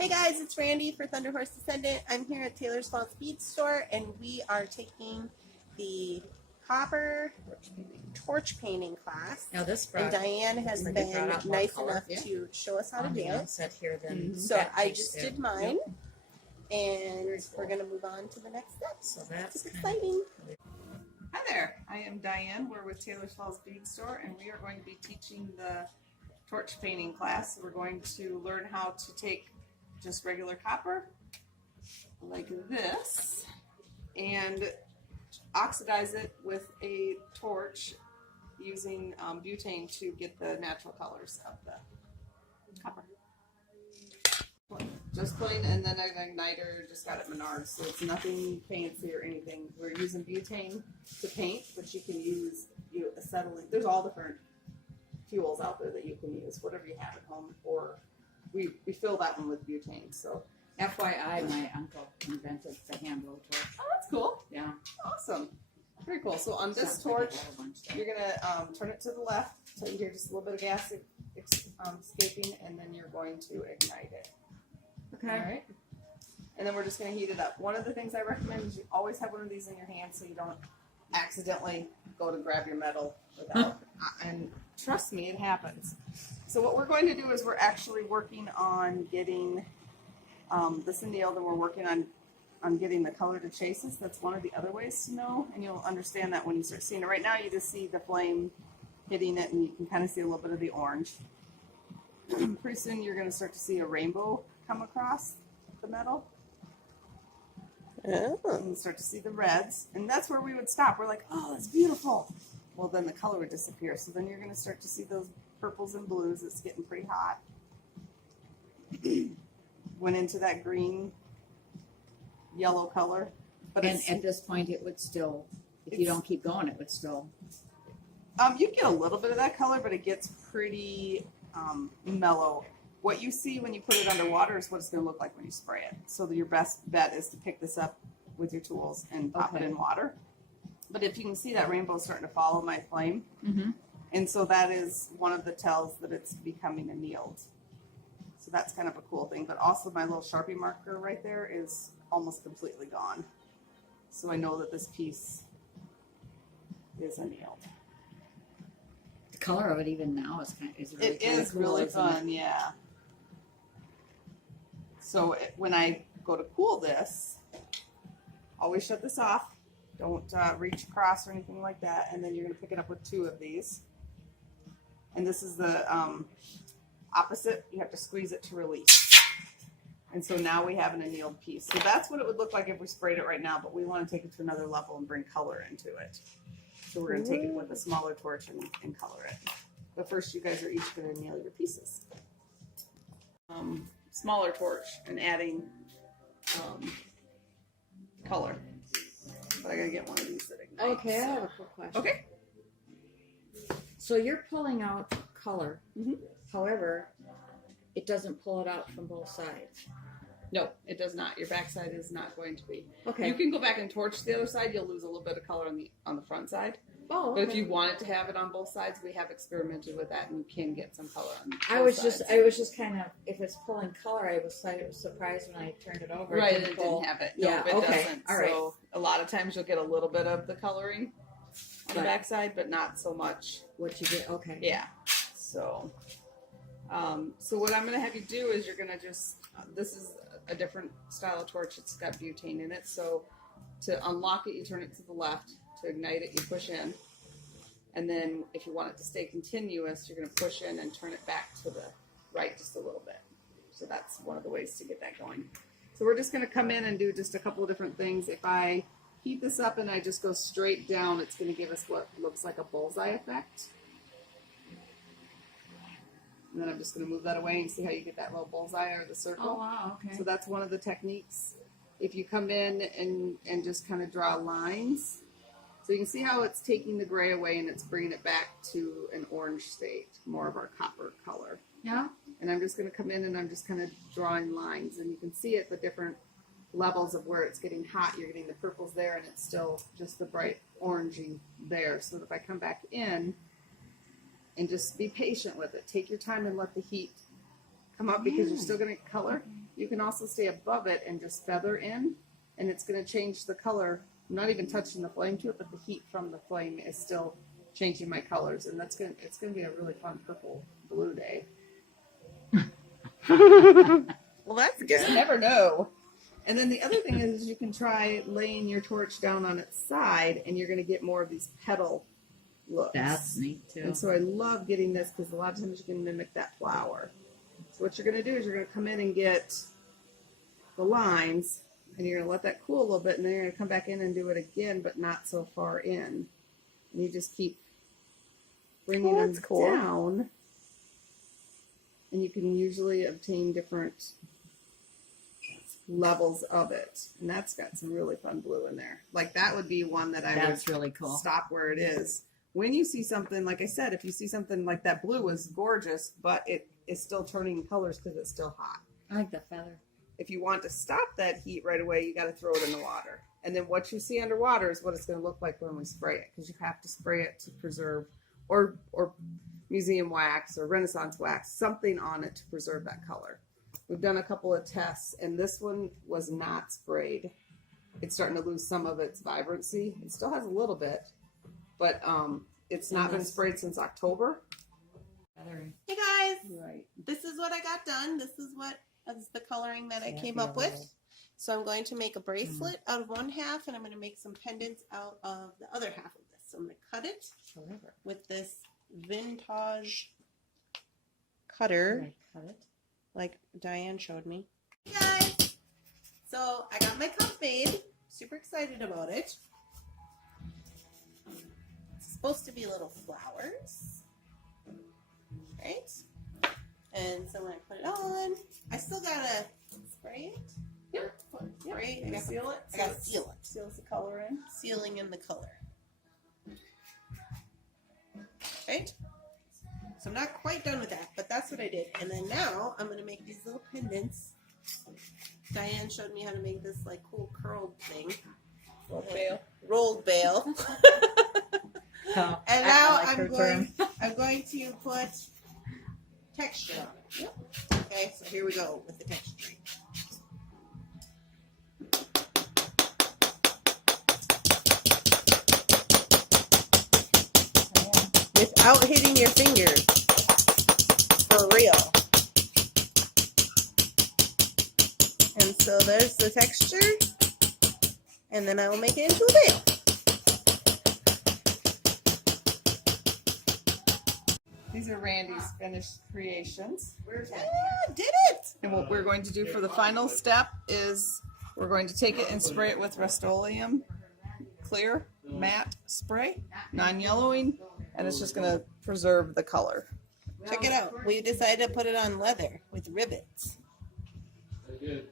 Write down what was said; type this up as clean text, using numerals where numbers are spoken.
Hey guys, it's Randy for Thunderhorse Descendant. I'm here at Taylors Falls Bead Store and we are taking the copper torch painting class. Now this and Diane has been nice enough to show us how to do it. Here, then So I just did mine and we're going to move on to the next step. So that's exciting. Hi there, I am Diane. We're with Taylors Falls Bead Store and we are going to be teaching the torch painting class. We're going to learn how to take just regular copper like this and oxidize it with a torch using butane to get the natural colors of the copper. Just plain, and then an igniter, just got it at Menards, so it's nothing fancy or anything. We're using butane to paint, but you can use acetylene. There's all different fuels out there that you can use, whatever you have at home, or we fill that one with butane. So FYI, my uncle invented the hand blow torch. oh, that's cool. Yeah. Awesome. Very cool. So on this torch, you're gonna turn it to the left until you hear just a little bit of gas escaping, and then you're going to ignite it. Okay. All right. And then we're just going to heat it up. One of the things I recommend is you always have one of these in your hand so you don't accidentally go to grab your metal without. And trust me, it happens. So what we're going to do is we're actually working on getting this annealed, and we're working on getting the color to chases. That's one of the other ways to know, and you'll understand that when you start seeing it. Right now you just see the flame hitting it, and you can kind of see a little bit of the orange. Pretty soon you're going to start to see a rainbow come across the metal. Oh. And you start to see the reds, and that's where we would stop. We're like, oh, that's beautiful. Well, then the color would disappear. So then you're going to start to see those purples and blues. It's getting pretty hot. Went into that green, yellow color. But at this point, it would still, if you don't keep going, it would still. You get a little bit of that color, but it gets pretty mellow. What you see when you put it underwater is what it's going to look like when you spray it. So your best bet is to pick this up with your tools and pop it in water. But if you can see, that rainbow is starting to follow my flame. Mm-hmm. And so that is one of the tells that it's becoming annealed. So that's kind of a cool thing. But also my little Sharpie marker right there is almost completely gone. So I know that this piece is annealed. The color of it even now is really It is cool, really fun, yeah. So when I go to cool this, always shut this off. Don't reach across or anything like that. And then you're going to pick it up with two of these. And this is the opposite. You have to squeeze it to release. And so now we have an annealed piece. So that's what it would look like if we sprayed it right now, but we want to take it to another level and bring color into it. So we're going to take it with a smaller torch and color it. But first, you guys are each going to anneal your pieces. Smaller torch and adding color. But I got to get one of these that ignites. Okay, I have a quick question. Okay. So you're pulling out color. Mm-hmm. However, it doesn't pull it out from both sides. No, it does not. Your backside is not going to be. Okay. You can go back and torch the other side. You'll lose a little bit of color on the front side. Oh, okay. But if you wanted to have it on both sides, we have experimented with that, and you can get some color on both sides. I was just kind of, if it's pulling color, I was surprised when I turned it over. Right, it didn't have it. Yeah, no, it okay. doesn't. All right. So a lot of times you'll get a little bit of the coloring on the backside, but not so much. What you get? Okay. Yeah. So, so what I'm going to have you do is you're going to just, this is a different style of torch. It's got butane in it. So to unlock it, you turn it to the left. To ignite it, you push in. And then if you want it to stay continuous, you're going to push in and turn it back to the right just a little bit. So that's one of the ways to get that going. So we're just going to come in and do just a couple of different things. If I heat this up and I just go straight down, it's going to give us what looks like a bullseye effect. And then I'm just going to move that away and see how you get that little bullseye or the circle. Oh, wow, okay. So that's one of the techniques. If you come in and just kind of draw lines, so you can see how it's taking the gray away and it's bringing it back to an orange state, more of our copper color. Yeah. And I'm just going to come in and I'm just kind of drawing lines, and you can see at the different levels of where it's getting hot, you're getting the purples there and it's still just the bright orangey there. So that if I come back in and just be patient with it, take your time and let the heat come up because you're still going to color. you can also stay above it and just feather in, and it's going to change the color. I'm not even touching the flame to it, but the heat from the flame is still changing my colors, and it's going to be a really fun purple blue day. Well, that's You good. never know. And then the other thing is you can try laying your torch down on its side, and you're going to get more of these petal looks. That's neat too. And so I love getting this because a lot of times you can mimic that flower. So what you're going to do is you're going to come in and get the lines, and you're going to let that cool a little bit, and then you're going to come back in and do it again, but not so far in. And you just keep bringing them that's cool. down, and you can usually obtain different levels of it. And that's got some really fun blue in there. Like that would be one that I That's would really cool. stop where it is. When you see something, like I said, if you see something like that blue is gorgeous, but it is still turning colors because it's still hot. I like the feather. If you want to stop that heat right away, you got to throw it in the water. And then what you see underwater is what it's going to look like when we spray it, because you have to spray it to preserve, or museum wax or Renaissance wax, something on it to preserve that color. We've done a couple of tests, and this one was not sprayed. It's starting to lose some of its vibrancy. It still has a little bit, but it's not been sprayed since October. Feathery. Hey guys, Right. this is what I got done. This is the coloring that I Yeah, came yeah, up with. yeah. So I'm going to make a bracelet out of one half, and I'm going to make some pendants out of the other half of this. So I'm going to cut it Forever. with this vintage cutter, Can I cut it? like Diane showed me. Hey guys, so I got my cup made. Super excited about it. It's supposed to be little flowers, right? And so when I put it on, I still gotta spray it. Yep. Spray. I gotta Seal it. I gotta seal it. Seals the color in. Sealing in the color. Right? So I'm not quite done with that, but that's what I did. And then now I'm gonna make these little pendants. Diane showed me how to make this like cool curled thing. Rolled bail. Oh, And I now like her term. I'm going to put texture on it. Yep. Okay, so here we go with the texture. Without hitting your fingers. For real. And so there's the texture. And then I will make it into a veil. These are Randy's finished creations. Yeah, did it! And what we're going to do for the final step is we're going to take it and spray it with Rust-Oleum clear matte spray, non-yellowing, and it's just going to preserve the color. Check it out. We decided to put it on leather with rivets. Very good.